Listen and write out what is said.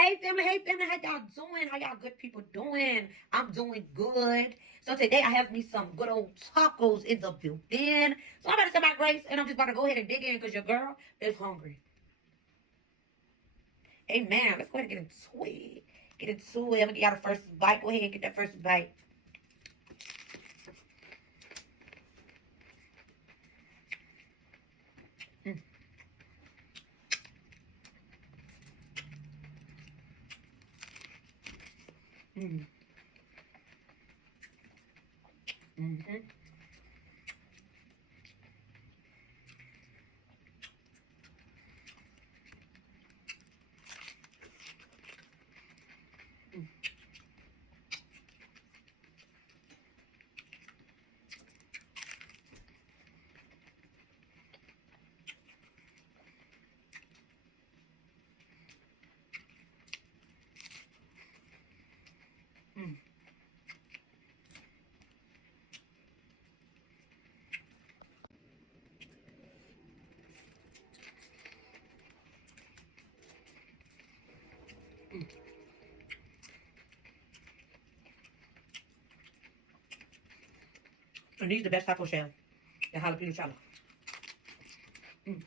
Hey family, how y'all doing? How y'all good people doing? I'm doing good. So today I have me some good old tacos in the building. So I'm about to say my grace and I'm just about to go ahead and dig in because your girl is hungry. Amen. Let's go ahead and get into it. Get into it. I'm gonna get y'all the first bite. Go ahead and get that first bite. Mm. Mm. Mm-hmm. Mm. And these are the best taco shells. The jalapeno shells. Mm.